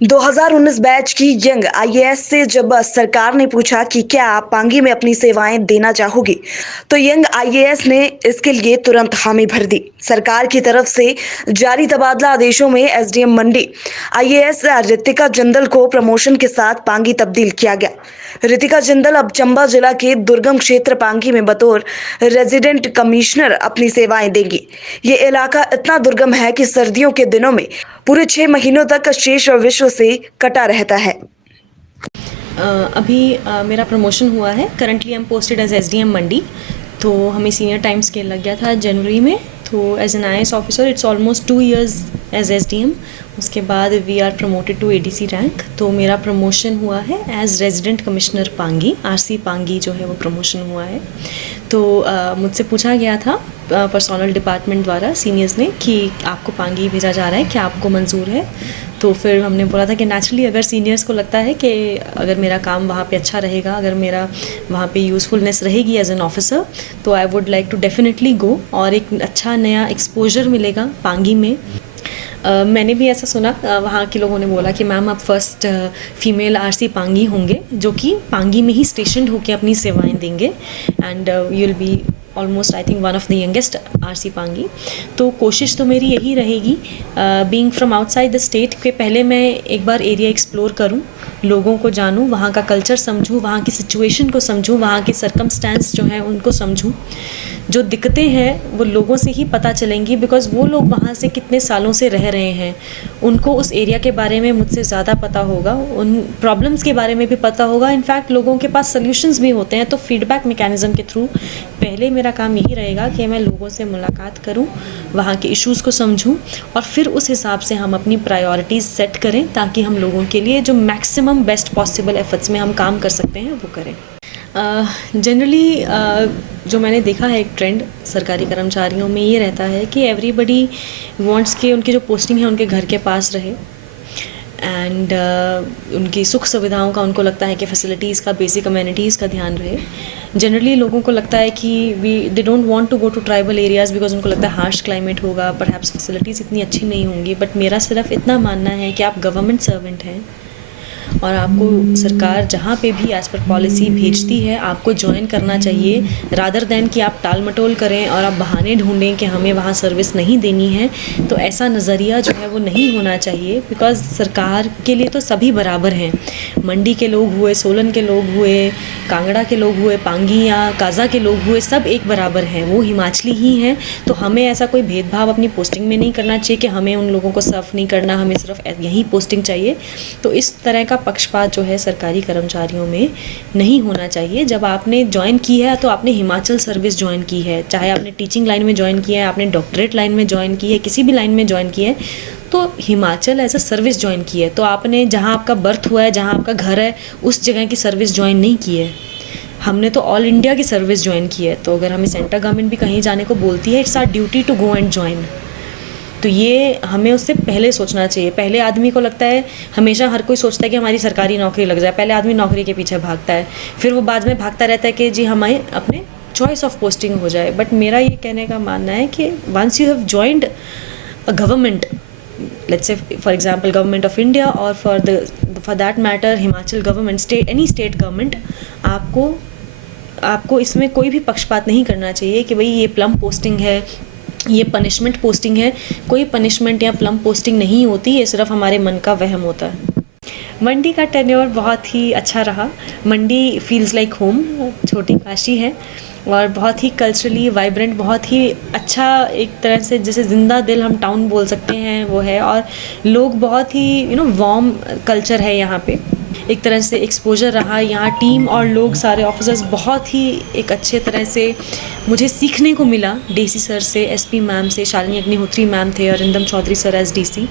2019 batch की young IAS से जब सरकार ने पूछा कि क्या आप पांगी में अपनी सेवाएं देना चाहोगी, तो यंग आईएएस ने इसके लिए तुरंत हामी भर दी। सरकार की तरफ से जारी तबादला आदेशों में एसडीएम मंडी आईएएस रितिका जिंदल को प्रमोशन के साथ पांगी तब्दील किया गया। रितिका जिंदल अब चंबा जिला के दुर्गम क्षेत्र पांगी में बतौर रेजिडेंट कमिश्नर अपनी सेवाएं देंगी। ये इलाका इतना दुर्गम है कि सर्दियों के दिनों में पूरे 6 महीनों तक शेष विश्व से कटा रहता है। अभी मेरा प्रमोशन हुआ है। Currently I am posted as SDM Mandi. तो हमें सीनियर टाइम स्केल लग गया था जनवरी में। तो as an IAS officer it's almost 2 years as SDM. उसके बाद we are promoted to ADC rank. तो मेरा प्रमोशन हुआ है as resident commissioner Pangi, RC Pangi जो है वो प्रमोशन हुआ है। तो मुझसे पूछा गया था पर्सनल डिपार्टमेंट द्वारा सीनियर्स ने कि आपको पांगी भेजा जा रहा है, क्या आपको मंजूर है। तो फिर हमने बोला था कि नेचुरली अगर सीनियर्स को लगता है कि अगर मेरा काम वहाँ पे अच्छा रहेगा, अगर मेरा वहाँ पे यूज़फुलनेस रहेगी एज एन ऑफिसर, तो I would like to definitely go और एक अच्छा नया एक्सपोजर मिलेगा पांगी में। मैंने भी ऐसा सुना, वहाँ के लोगों ने बोला कि मैम आप फर्स्ट फीमेल आरसी पांगी होंगे जो कि पांगी में ही स्टेशन होकर अपनी सेवाएं देंगे and you will be almost I think one of the youngest RC Pangi. तो कोशिश तो मेरी यही रहेगी being from outside the state के पहले मैं एक बार एरिया एक्सप्लोर करूं, लोगों को जानूं, वहाँ का कल्चर समझूं, वहाँ की सिचुएशन को समझूं, वहाँ के सर्कमस्टेंस जो हैं उनको समझूं। जो दिक्कतें हैं वो लोगों से ही पता चलेंगी बिकॉज़ वो लोग वहाँ से कितने सालों से रह रहे हैं, उनको उस एरिया के बारे में मुझसे ज़्यादा पता होगा, उन प्रॉब्लम्स के बारे में भी पता होगा। इनफैक्ट लोगों के पास सॉल्यूशंस भी होते हैं। तो फीडबैक मैकेनिज़्म के थ्रू पहले मेरा काम यही रहेगा कि मैं लोगों से मुलाकात करूं, वहाँ के इश्यूज़ को समझूं और फिर उस हिसाब से हम अपनी प्रायोरिटीज़ सेट करें ताकि हम लोगों के लिए जो मैक्सिमम बेस्ट पॉसिबल एफर्ट्स में हम काम कर सकते हैं वो करें। जनरली जो मैंने देखा है एक ट्रेंड सरकारी कर्मचारियों में ये रहता है कि एवरीबडी वांट्स के उनकी जो पोस्टिंग है उनके घर के पास रहे एंड उनकी सुख सुविधाओं का उनको लगता है कि फैसिलिटीज़ का, बेसिक अमेनिटीज़ का ध्यान रहे। जनरली लोगों को लगता है कि they don't want to go to tribal areas because उनको लगता है हार्श क्लाइमेट होगा, परहैप्स फैसिलिटीज़ इतनी अच्छी नहीं होंगी। बट मेरा सिर्फ इतना मानना है कि आप गवर्नमेंट सर्वेंट हैं और आपको सरकार जहाँ पे भी एज़ पर पॉलिसी भेजती है आपको ज्वाइन करना चाहिए, रादर दैन कि आप टाल मटोल करें और आप बहाने ढूंढें कि हमें वहाँ सर्विस नहीं देनी है। तो ऐसा नज़रिया जो है वो नहीं होना चाहिए बिकॉज़ सरकार के लिए तो सभी बराबर हैं। मंडी के लोग हुए, सोलन के लोग हुए, कांगड़ा के लोग हुए, पांगी या काजा के लोग हुए, सब एक बराबर हैं, वो हिमाचली ही हैं। तो हमें ऐसा कोई भेदभाव अपनी पोस्टिंग में नहीं करना चाहिए कि हमें उन लोगों को सर्व नहीं करना, हमें सिर्फ यही पोस्टिंग चाहिए। तो इस तरह का पक्षपात जो है सरकारी कर्मचारियों में नहीं होना चाहिए। जब आपने ज्वाइन की है तो आपने हिमाचल सर्विस ज्वाइन की है, चाहे आपने टीचिंग लाइन में ज्वाइन किया है, आपने डॉक्टरेट लाइन में ज्वाइन की है, किसी भी लाइन में ज्वाइन की है, तो Himachal as a service join की है। तो आपने जहाँ आपका बर्थ हुआ है, जहाँ आपका घर है, उस जगह की सर्विस ज्वाइन नहीं की है। हमने तो ऑल इंडिया की सर्विस ज्वाइन की है। तो अगर हमें सेंट्रल गवर्नमेंट भी कहीं जाने को बोलती है, it's our duty to go and join. तो ये हमें उससे पहले सोचना चाहिए। पहले आदमी को लगता है, हमेशा हर कोई सोचता है कि हमारी सरकारी नौकरी लग जाए, पहले आदमी नौकरी के पीछे भागता है, फिर वो बाद में भागता रहता है कि जी हमें अपने चॉइस ऑफ पोस्टिंग हो जाए। बट मेरा ये कहने का मानना है कि once you have joined a government, let's say for example government of India or for that matter Himachal government, state any state government, आपको इसमें कोई भी पक्षपात नहीं करना चाहिए कि भाई ये प्लम पोस्टिंग है, ये पनिशमेंट पोस्टिंग है। कोई पनिशमेंट या प्लम पोस्टिंग नहीं होती, ये सिर्फ हमारे मन का वहम होता है। मंडी का टेन्योर बहुत ही अच्छा रहा। मंडी फील्स लाइक होम, छोटी काशी है और बहुत ही कल्चरली वाइब्रेंट, बहुत ही अच्छा, एक तरह से जैसे ज़िंदा दिल हम टाउन बोल सकते हैं वो है। और लोग बहुत ही वार्म कल्चर है यहाँ पे, एक तरह से एक्सपोजर रहा। यहाँ टीम और लोग सारे ऑफिसर्स बहुत ही एक अच्छे तरह से मुझे सीखने को मिला। डीसी सर से, एसपी मैम से, शालिनी अग्निहोत्री मैम थे, Arindam Chaudhary sir as DC.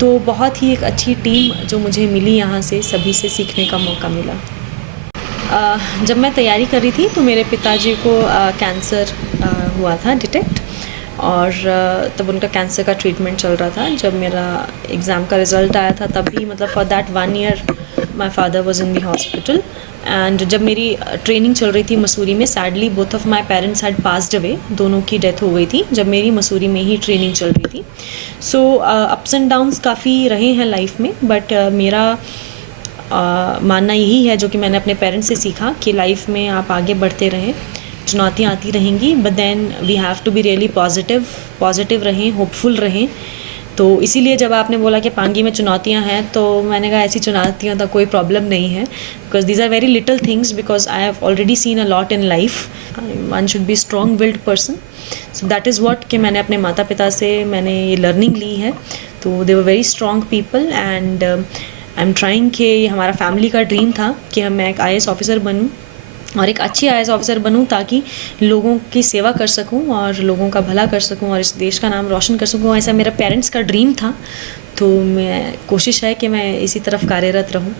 तो बहुत ही एक अच्छी टीम जो मुझे मिली यहाँ से, सभी से सीखने का मौका मिला। जब मैं तैयारी कर रही थी तो मेरे पिताजी को कैंसर हुआ था डिटेक्ट और तब उनका कैंसर का ट्रीटमेंट चल रहा था। जब मेरा एग्ज़ाम का रिज़ल्ट आया था तब भी मतलब for that 1 year my father was in the hospital and जब मेरी ट्रेनिंग चल रही थी मसूरी में, sadly both of my parents had passed away, दोनों की डेथ हो गई थी जब मेरी मसूरी में ही ट्रेनिंग चल रही थी। सो अप्स एंड डाउन्स काफ़ी रहे हैं लाइफ में, बट मेरा मानना यही है, जो कि मैंने अपने पेरेंट्स से सीखा, कि लाइफ में आप आगे बढ़ते रहें, चुनौतियाँ आती रहेंगी, but then we have to be really positive रहें, होपफुल रहें। तो इसीलिए जब आपने बोला कि पांगी में चुनौतियां हैं, तो मैंने कहा ऐसी चुनौतियां तो कोई प्रॉब्लम नहीं है, because these are very little things, because I have already seen a lot in life. One should be strong willed person, so that is what कि मैंने अपने माता पिता से मैंने ये लर्निंग ली है। तो they were very strong people, and I am trying कि हमारा फैमिली का ड्रीम था कि मैं एक IAS ऑफिसर बनूँ और एक अच्छी IAS ऑफिसर बनूं, ताकि लोगों की सेवा कर सकूं और लोगों का भला कर सकूं और इस देश का नाम रोशन कर सकूं। ऐसा मेरा पेरेंट्स का ड्रीम था, तो मैं कोशिश है कि मैं इसी तरफ कार्यरत रहूं।